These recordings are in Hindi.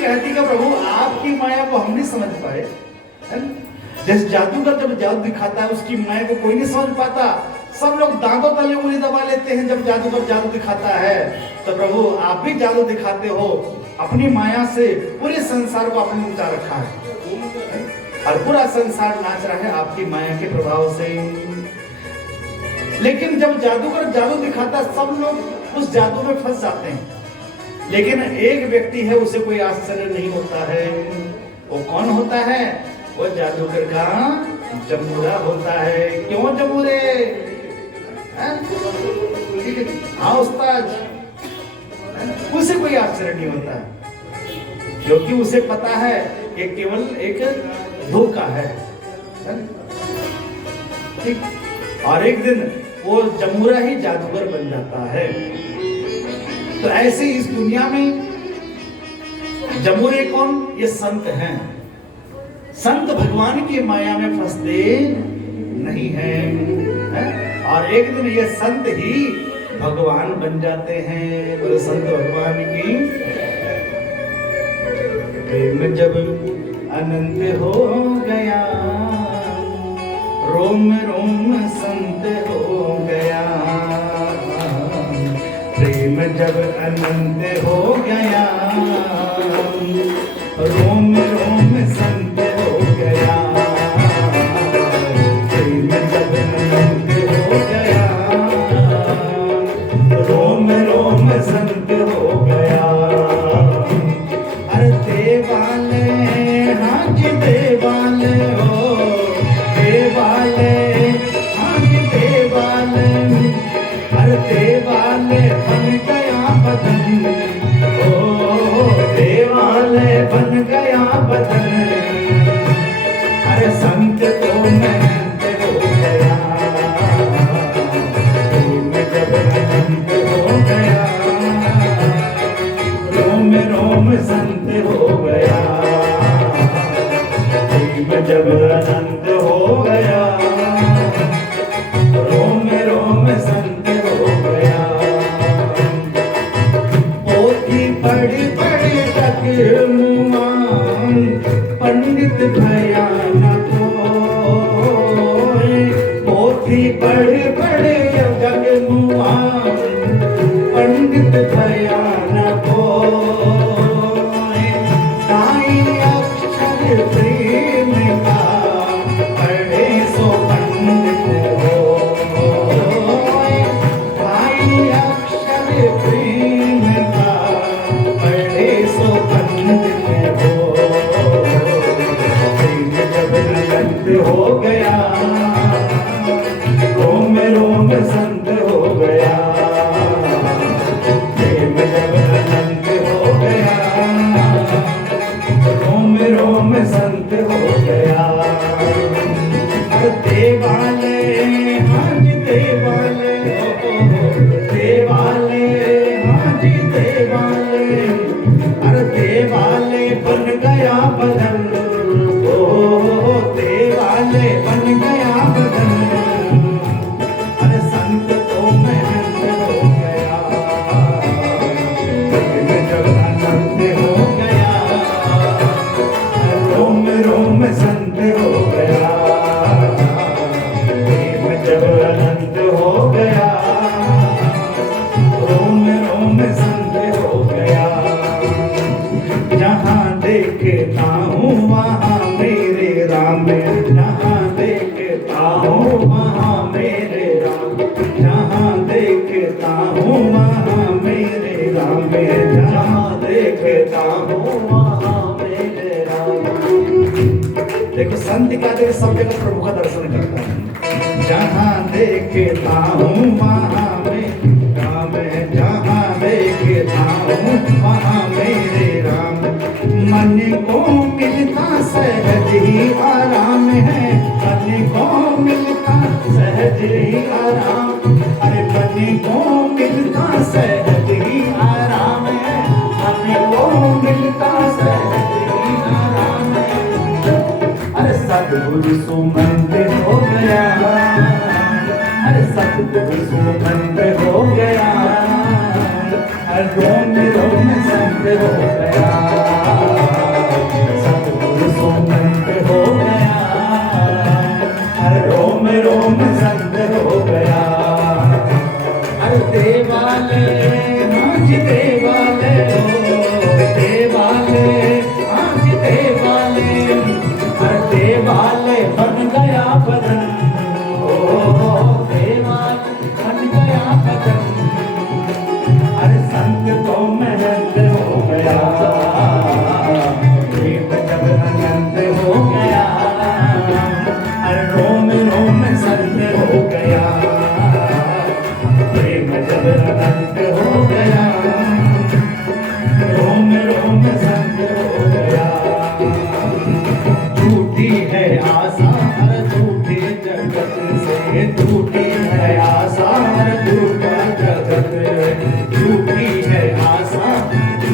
कहती कि प्रभु आपकी माया को हम नहीं समझ पाए, जैसे जादूगर जब जादू दिखाता है उसकी माया को कोई नहीं समझ पाता, सब लोग दांतों तले उंगली दबा लेते हैं जब जादूगर जादू दिखाता है। तो प्रभु आप भी जादू दिखाते हो, अपनी माया से पूरे संसार को आपने उल्टा रखा है और पूरा संसार नाच रहा है आपकी माया के प्रभाव से। लेकिन जब जादूगर जादू दिखाता सब लोग उस जादू में फंस जाते हैं, लेकिन एक व्यक्ति है उसे कोई आश्चर्य नहीं होता है। वो कौन होता है? वो जादूगर का जमूरा होता है। क्यों जमूरे? हाँ उस्ताद, उसे कोई आश्चर्य नहीं होता है क्योंकि उसे पता है कि केवल एक धोखा है। ठीक, और एक दिन वो जमूरा ही जादूगर बन जाता है। तो ऐसे इस दुनिया में जमूरे कौन? ये संत हैं। संत भगवान की माया में फंसते नहीं हैं, और एक दिन ये संत ही भगवान बन जाते हैं। बोले संत भगवान की। प्रेम जब अनंत हो गया, रोम रोम संत हो गया। प्रेम जब अनंत हो गया, रोम रोम संत हो गया। प्रेम जब अनंत हो गया, रोम रोम संत हो गया। अरे देवाले, हाँ जी देवाले हो, देवाले, हाँ जी देवाले। अरे देवाले बन गया बदन, ओ देवाले बन गया बदन। अरे संत तो महंत हो गया, रोम जब अनंत हो गया, रोम रोम संत हो गया। प्रेम जब अनंत हो गया, रोम रोम संत हो गया। पोथी पढ़ पढ़ तक मुआ, पंडित भया न कोई। पोथी पढ़ पढ़ जग मुआ, पंडित भया न कोई। काई अक्षर प्रेम का, पढ़े सो पंडित होय। काई अक्षर प्रेम का, पढ़े सो पंडित होय। प्रेम जब अनंत हो गया, रोम रोम संत हो गया। प्रेम जब अनंत हो गया, रोम रोम संत हो गया। देवाले, हाँ जी देवाले, देवाले, हाँ जी देवाले। अरे देवाले बन गया बदन, ओ देवाले बन गया बदन। अरे संत तो महंत हो गया, प्रेम जब अनंत हो गया, रोम रोम संत हो गया। प्रेम जब अनंत हो गया, रोम रोम संत हो गया। जहाँ देखता हूँ वहाँ मेरे राम, जहाँ देखता हूँ वहाँ मेरे राम। जहाँ देखता हूँ वहाँ मेरे राम, जहाँ देखता हूँ वहाँ मेरे राम। देखो संत का देव सब जगह प्रभु का दर्शन करता है। जहाँ देखता हूँ वहाँ मेरे राम, जहाँ देखता हूँ वहाँ मेरे राम। मन को मिलता सहज ही आराम है, मन को मिलता सहज ही आराम। अरे मन को मिलता सहज ही आराम है, मन को मिलता सहज ही आराम है। अरे सतगुरु सुमंत हो गया, अरे सतगुरु सुमंत हो गया। रोम रोम संत हो गया।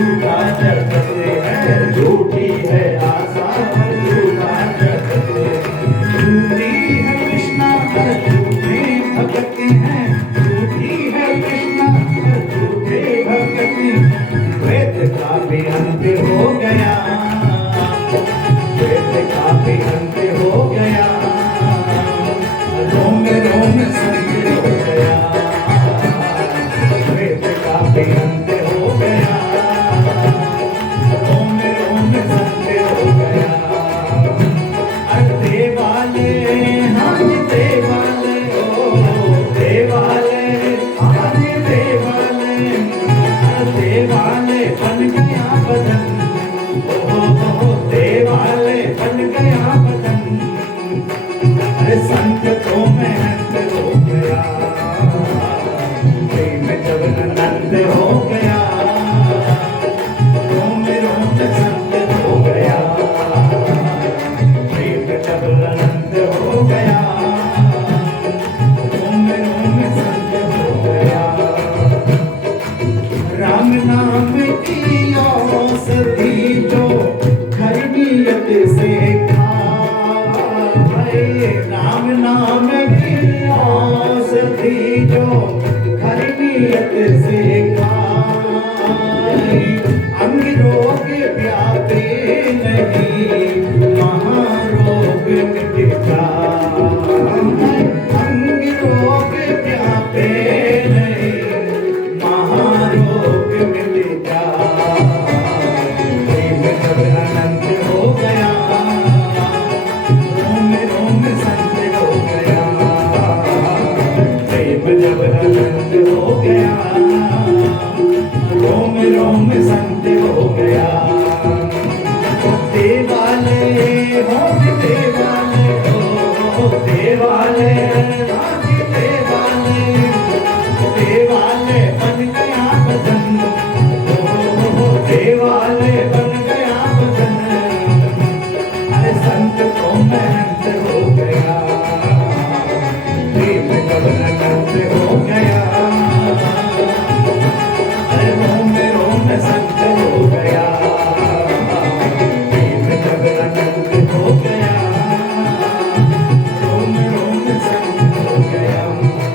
झूठा जगत है, झूठी है आशा और झूठा जगत है। झूठी है कृष्णा और झूठे भगत हैं, झूठी है कृष्णा और झूठे भगत। वेद का भी अंत हो गया, वेद का भी अंत हो गया, रोम रोम संत हो गया, वेद का भी अंत हो गया, रोम रोम संत हो गया। अरे देवाले हाँ जी देवाले, ओ देवाले हाँ जी देवाले, देवाले बन गया बदन, ओ देवाले बन गया बदन। अरे संत तो महंत हो गया, प्रेम जब आनंद हो गया, रोम रोम संत हो गया, प्रेम जब आनंद हो गया, रोम रोम संत हो गया। राम नाम की औषधि जो खरी नियत से खाए, राम नाम की औषधि जो खरी नियत से खाए, अंग रोग व्यापे नहीं, महारोग मिट जाए, अंग रोग व्यापे नहीं, महारोग मिट जाए। प्रेम जब अनंत हो गया, रोम रोम संत हो गया, प्रेम जब अनंत हो गया, रोम रोम संत हो गया। देवाले हो देवाले, हो देवाले हाँ जी देवाले, देवाले बन गया बदन, ओ देवाले बन गया बदन। अरे संत को महंत हो गया, प्रेम जब अनंत हो गया, अरे रोम रोम संत हो गया, प्रेम जब अनंत हो गया, रोम रोम संत हो गया,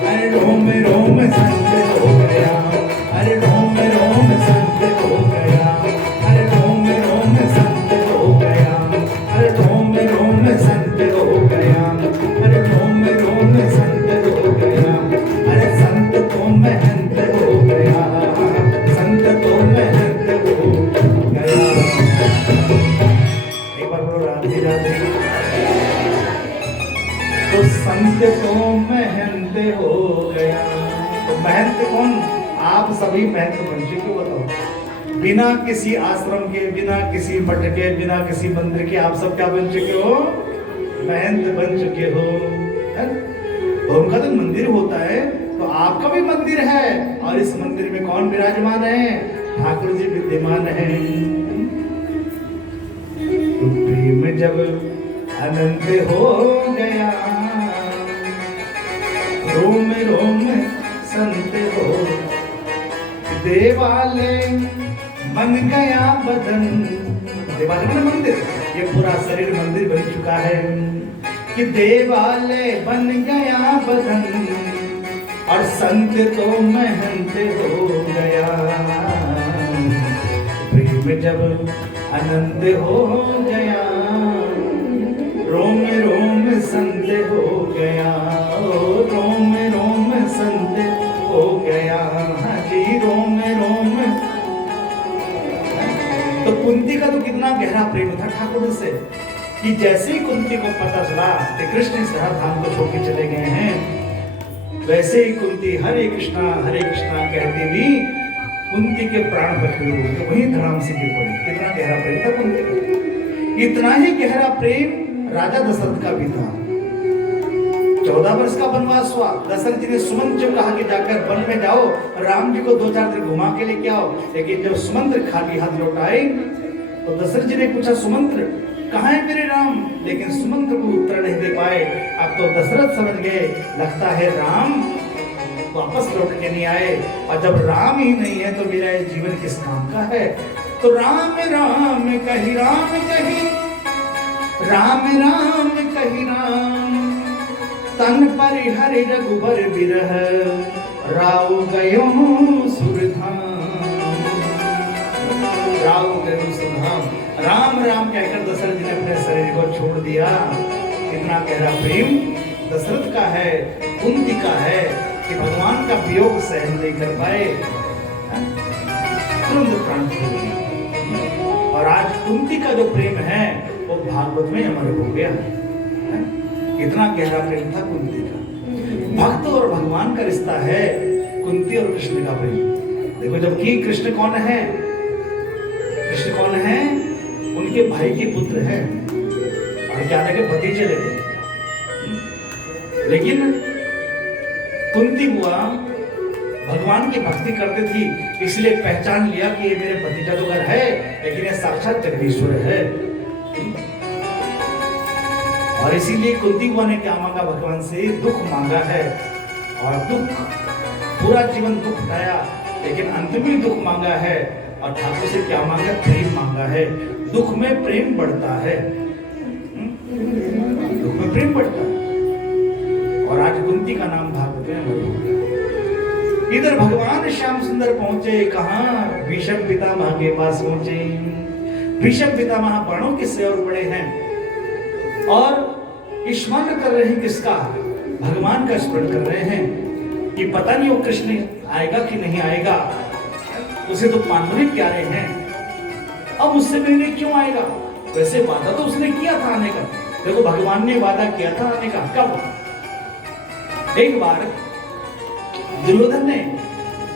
अरे रोम रोम संत हो गया, अरे रोम रोम संत हो गया, अरे रोम रोम संत हो गया, अरे रोम रोम संत हो गया, अरे रोम रोम संत हो गया, अरे संत तो महंत हो गया, संत तो महंत हो गया। एक बार बोलो राधे राधे। तो संत तो महंत हो गया। तो महंत कौन? आप सभी महंत बन चुके, बताओ। बिना किसी आश्रम के, बिना किसी मठ के, बिना किसी मंदिर के आप सब क्या बन चुके हो? महंत बन चुके हो। तो उनका तो मंदिर होता है, तो आपका भी मंदिर है, और इस मंदिर में कौन विराजमान है? ठाकुर जी विद्यमान है। तो प्रेम जब अनंत हो गया, रोम रोम संत हो, देवालय बन गया बदन। देवालय बन मंदिर, ये पूरा शरीर मंदिर बन चुका है कि देवालय बन गया बदन, और संत तो महंत हो गया। प्रेम जब अनंत हो गया, रोम रोम संत हो गया, रोम रोम संत हो गया, जी रोम रोम। तो कुंती का तो कितना गहरा प्रेम था ठाकुर से, कि जैसे ही कुंती को पता चला कि कृष्ण इस धाम को छोड़ के चले गए हैं, वैसे ही कुंती हरे कृष्णा कहती हुई कुंती के प्राण बखे हुए वहीं धड़ाम से गिर पड़े। कितना गहरा प्रेम था कुंती का। इतना ही गहरा प्रेम राजा दशरथ का भी था। 14 वर्ष का वनवास हुआ। दशरथ जी ने सुमंत्र जो कहा कि जाकर वन में जाओ, राम जी को 2-4 दिन घुमा के लेके आओ, लेकिन जब सुमंत्र खाली हाथ लौट आए तो दशरथ जी ने पूछा, सुमंत्र कहाँ है मेरे राम? लेकिन सुमंत्र को उत्तर नहीं दे पाए। अब तो दशरथ समझ गए, लगता है राम वापस लौट के नहीं आए, और जब राम ही नहीं है तो मेरा ये जीवन किस काम का है। तो राम राम कही राम राम कही राम, तन पर हरि रघुबर बिरह, राव गयो सुरधाम। राव गयो सुरधाम। राम राम कहकर दशरथ जी ने अपने शरीर को छोड़ दिया। इतना गहरा प्रेम दशरथ का है, कुंती का है कि भगवान का वियोग सहन नहीं कर पाए, तुरंत प्राण छोड़ दिए। और आज कुंती का जो प्रेम है वो भागवत में अमर हो गया। इतना गहरा प्रेम था कुंती का। भक्त और भगवान का रिश्ता है कुंती और कृष्ण का प्रेम। देखो, जबकि कृष्ण कौन है? कृष्ण कौन है? उनके भाई के पुत्र है और क्या लगे भतीजे लेते। लेकिन कुंती बुआ भगवान की भक्ति करती थी, इसलिए पहचान लिया कि ये मेरे भतीजा तो घर है, लेकिन ये साक्षात जगदीश्वर है। और इसीलिए कुंती बुआ ने क्या मांगा? भगवान से दुख मांगा है। और दुख, पूरा जीवन दुख उठाया, लेकिन अंत में दुख मांगा है। और ठाकुर से क्या मांगा? प्रेम मांगा है। दुख में प्रेम बढ़ता है, दुख में प्रेम बढ़ता है। और आज कुंती का नाम भागवत में अमर हो गया। इधर भगवान श्याम सुंदर पहुंचे कहां? भीष्म पितामह के पास पहुंचे। भीष्म पितामह बाणों के से और बड़े हैं और स्मरण कर रहे हैं किसका? भगवान का स्मरण कर रहे हैं कि पता नहीं वो कृष्ण आएगा कि नहीं आएगा। उसे तो पांडव ही प्यारे हैं, अब उससे मिलने क्यों आएगा? वैसे वादा तो उसने किया था आने का। देखो, भगवान ने वादा किया था आने का। कब? एक बार दुर्योधन ने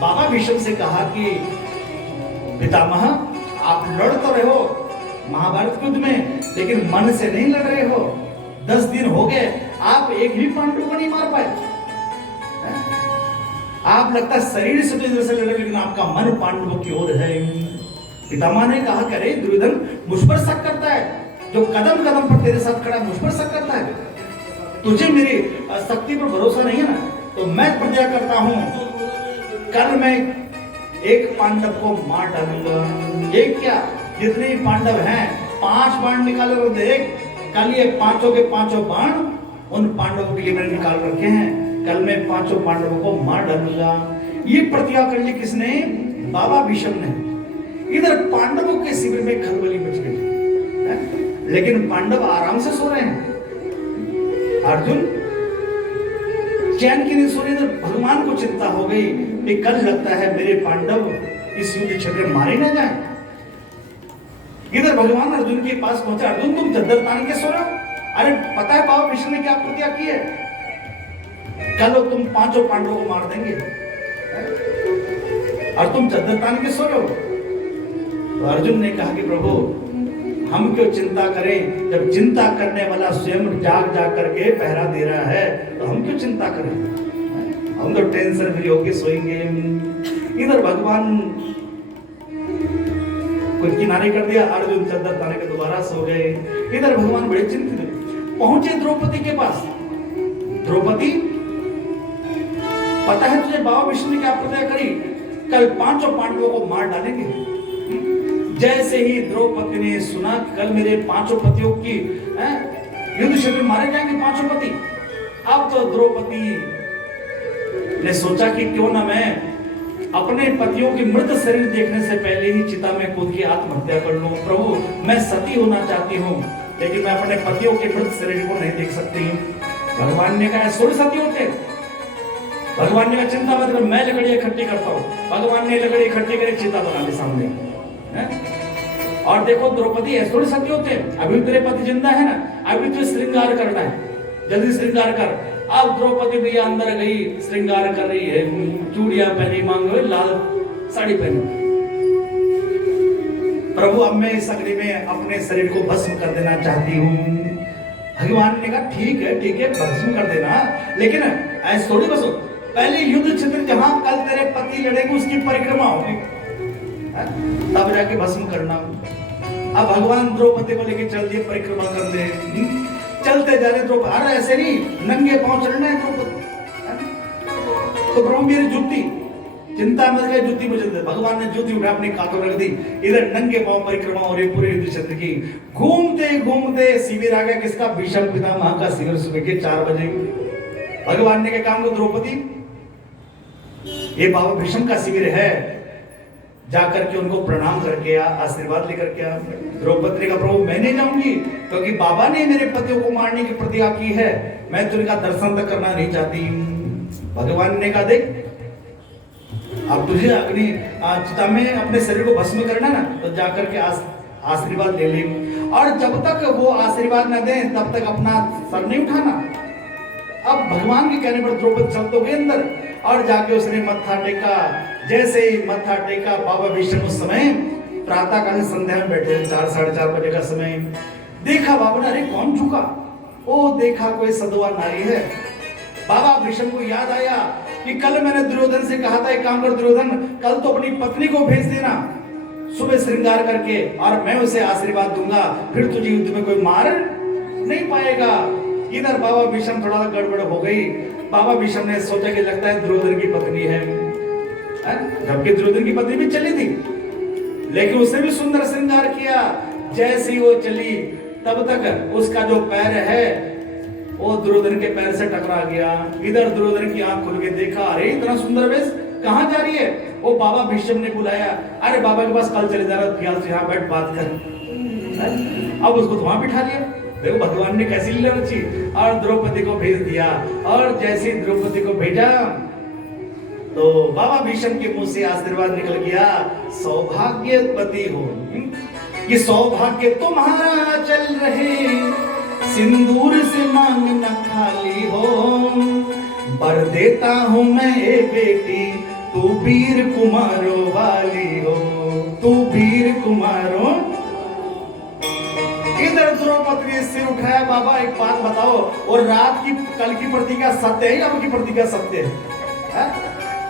बाबा भीष्म से कहा कि पितामह, आप लड़ तो रहे हो महाभारत युद्ध में, लेकिन मन से नहीं लड़ रहे हो। 10 दिन हो गए, आप एक भी पांडव को नहीं मार पाए। आप लगता शरीर से तो इधर से लड़े, लेकिन आपका मन पांडवों की ओर है। पितामह ने कहा, करे दुर्योधन मुझ पर शक करता है, जो कदम कदम पर तेरे साथ खड़ा मुझ पर शक करता है। तुझे मेरी शक्ति पर भरोसा नहीं है ना? तो मैं प्रतिज्ञा करता हूं, कल मैं एक पांडव को मार डालूंगा। एक क्या, जितने पांडव हैं 5 बाण निकाल कर देख। कल ये पांचों के पांचों बाण उन पांडवों के लिए मैंने निकाल रखे हैं। कल मैं 5 पांडवों को मार डालूंगा। ये प्रतिज्ञा कर ली किसने? बाबा भीष्म ने। इधर पांडवों के शिविर में खलबली मच गई, लेकिन पांडव आराम से सो रहे हैं। अर्जुन चैन की नहीं सो रहे। इधर भगवान को चिंता हो गई कि कल लगता है मेरे पांडव इस युद्ध क्षेत्र में मारे ना जाए। इधर भगवान अर्जुन के पास पहुंचा। अर्जुन, तुम चद्दर तान के सो रहे हो? अरे पता है बाबा भीष्म ने क्या प्रतिज्ञा की है? कल तुम 5 पांडवों को मार देंगे और तुम चद्दर तान के सो रहे हो। तो अर्जुन ने कहा कि प्रभु, हम क्यों चिंता करें, जब चिंता करने वाला स्वयं जाग जाग करके पहरा दे रहा है, तो हम क्यों चिंता करें? हम तो टेंशन फ्री होके सोएंगे। इधर भगवान कोई किनारे कर दिया, अर्जुन चद्दर ताने के दोबारा सो गए। इधर भगवान बड़े चिंतित पहुंचे द्रौपदी के पास। द्रौपदी, पता है तुझे बाबा विष्णु ने क्या प्रतिज्ञा करी? कल 5 पांडवों को मार डालेंगे। जैसे ही द्रौपदी ने सुना कल मेरे 5 पतियों की युद्ध क्षेत्र में मारे जाएंगे 5 पति, अब तो द्रौपदी ने सोचा कि क्यों ना मैं अपने पतियों की मृत शरीर देखने से पहले ही चिता में कूद के आत्महत्या कर लूं। प्रभु, मैं सती होना चाहती हूँ, लेकिन मैं अपने पतियों के मृत शरीर को नहीं देख सकती। भगवान ने कहा, थोड़े सती होते। भगवान ने कहा, चिंता मत कर, मैं लकड़ी इकट्ठी करता हूँ। भगवान ने लकड़ी इकट्ठी करके चिता बना ली सामने। और देखो द्रौपदी, ऐसे थोड़ी सती होते हैं। अभी तेरे पति जिंदा है ना, अभी तुझे श्रृंगार करना है, जल्दी श्रृंगार कर। अब द्रौपदी भैया अंदर गई, श्रृंगार कर रही है, चूड़ियां पहनी, मांग रही, लाल साड़ी पहनी। प्रभु, अब मैं इस अग्नि में अपने शरीर को भस्म कर देना चाहती हूँ। भगवान ने कहा, ठीक है भस्म कर देना, लेकिन ऐसे थोड़ी बसो। पहले युद्ध क्षेत्र जहां कल तेरे पति लड़ेंगे उसकी परिक्रमा होगी, तब जाके भस्म करना। अब भगवान द्रौपदी को लेके चल दिए परिक्रमा करने। चलते जा रहे द्रौपदी, अरे ऐसे नहीं, नंगे पांव चलना है द्रौपदी। तो प्रभु मेरी जुत्ती, चिंता मत कर, जूती मुझे दे। भगवान ने जूती उठा अपनी कांधों रख दी, इधर नंगे पांव परिक्रमा हो रही पूरे युद्ध क्षेत्र की। घूमते घूमते शिविर आ गया किसका? भीष्म पितामह का शिविर सुबह के 4 बजे। भगवान ने क्या काम को, द्रौपदी ये बाबा भीष्म का शिविर है, जाकर के उनको प्रणाम करके आ, आशीर्वाद लेकर के आ। द्रौपदी का प्रभु मैं नहीं जाऊंगी, क्योंकि बाबा ने मेरे पतियों को मारने की प्रतिज्ञा की है, मैं तो इनका दर्शन तक करना नहीं चाहती। भगवान ने कहा देख, अब तुझे अग्नि चिता में अपने शरीर को भस्म करना ना, तो जाकर के आशीर्वाद ले ले, और जब तक वो आशीर्वाद न दें तब तक अपना सर नहीं उठाना। अब भगवान के कहने पर द्रौपदी चल तो गई अंदर, और जाके उसने मत्था टेका। जैसे ही मत्था टेका, बाबा भीष्म उस समय प्रातः कालीन संध्या में बैठे, 4 साढ़े 4 बजे का समय। देखा बाबा ने, अरे कौन झुका? ओ देखा कोई सधुआ नारी है। बाबा भीष्म को याद आया कि कल मैंने दुर्योधन से कहा था, एक काम कर दुर्योधन, कल तो अपनी पत्नी को भेज देना सुबह श्रृंगार करके, और मैं उसे आशीर्वाद दूंगा, फिर तुझे युद्ध में कोई मार नहीं पाएगा। इधर बाबा भीष्म थोड़ा सा गड़बड़ हो गई। बाबा भीष्म ने सोचा कि लगता है दुर्योधन की पत्नी है, जबकि दुर्योधन की पत्नी भी चली थी, लेकिन उसने भी सुंदर श्रृंगार किया। जैसे ही वो चली, तब तक उसका जो पैर है वो दुर्योधन के पैर से टकरा गया। इधर दुर्योधन की आंख खुल के देखा, अरे इतना सुंदर वेश, कहाँ जा रही है? वो बाबा भीष्म ने बुलाया, अरे बाबा के पास कल चले जा रहा, ख्याल से यहाँ बैठ बात कर। अब उसको वहां बिठा लिया। देखो भगवान ने कैसी लीला रची, और द्रौपदी को भेज दिया। और जैसे द्रौपदी को भेजा तो बाबा भीष्म के मुंह से आशीर्वाद निकल गया, सौभाग्यवती हो। ये सौभाग्य तुम्हारा चल रहे, सिंदूर से मांग न खाली हो। बर देता हूं मैं ए बेटी, तू वीर कुमारों वाली हो, तू वीर कुमारों। इधर द्रौपदी ने सिर उठाया, बाबा एक बात बताओ, और रात की कल की प्रतिज्ञा सत्य है या अब की प्रतिज्ञा सत्य है?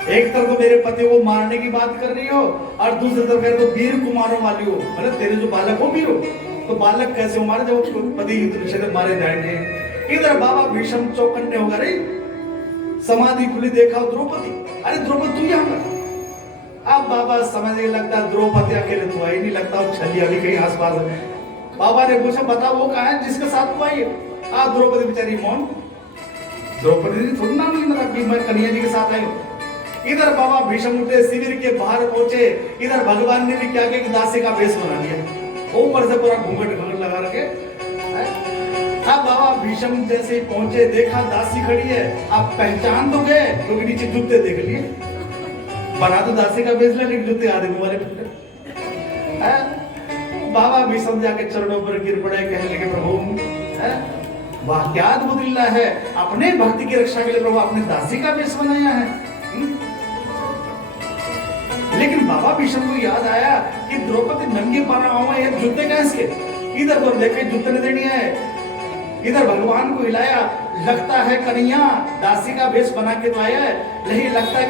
एक तरफ तो मेरे पति को मारने की बात कर रही हो, और दूसरी तरफ कह रहे हो वीर कुमारों वाली हो, मतलब तेरे जो बालक हो वीर हो, तो बालक कैसे हो मारे जब पति युद्ध क्षेत्र मारे जाएंगे। इधर बाबा भीष्म चौकन्ने हो गए, समाधि खुली, देखा द्रौपदी, अरे द्रौपदी तू यहाँ पर। अब बाबा समझने लगता द्रौपदी अकेले तो आई नहीं, लगता छलिया भी कहीं आसपास है। बाबा ने पूछा बता वो कहाँ है जिसके साथ तू आई है? द्रौपदी बेचारी मौन। द्रौपदी ने थोड़ा नाम नहीं बता कि मैं कन्हैया जी के साथ आई हूँ। इधर बाबा भीष्म उठे, शिविर के बाहर पहुंचे। इधर भगवान ने भी क्या किया कि दासी का वेश बना लिया, ऊपर से पूरा घूंघट घूंघट लगा रखे। अब बाबा भीष्म जैसे ही पहुंचे, देखा दासी खड़ी है। अब पहचान तो गए क्योंकि नीचे जूते देख लिए, बना तो दासी का वेश लेकिन जूते आधे मुंह वाले पकड़े। बाबा भीष्म जाके चरणों पर गिर पड़े, कहने लगे प्रभु वाह क्या अद्भुत लीला है, अपने भक्ति की रक्षा के लिए प्रभु आपने दासी का वेश बनाया है। लेकिन बाबा भीष्म को याद आया कि द्रौपदी नंगे पाँव है, जूते कैसे? इधर तो देखे जूते नहीं देनी है। इधर भगवान को हिलाया, लगता है कन्हैया दासी का वेश बना के तो आया है, नहीं लगता है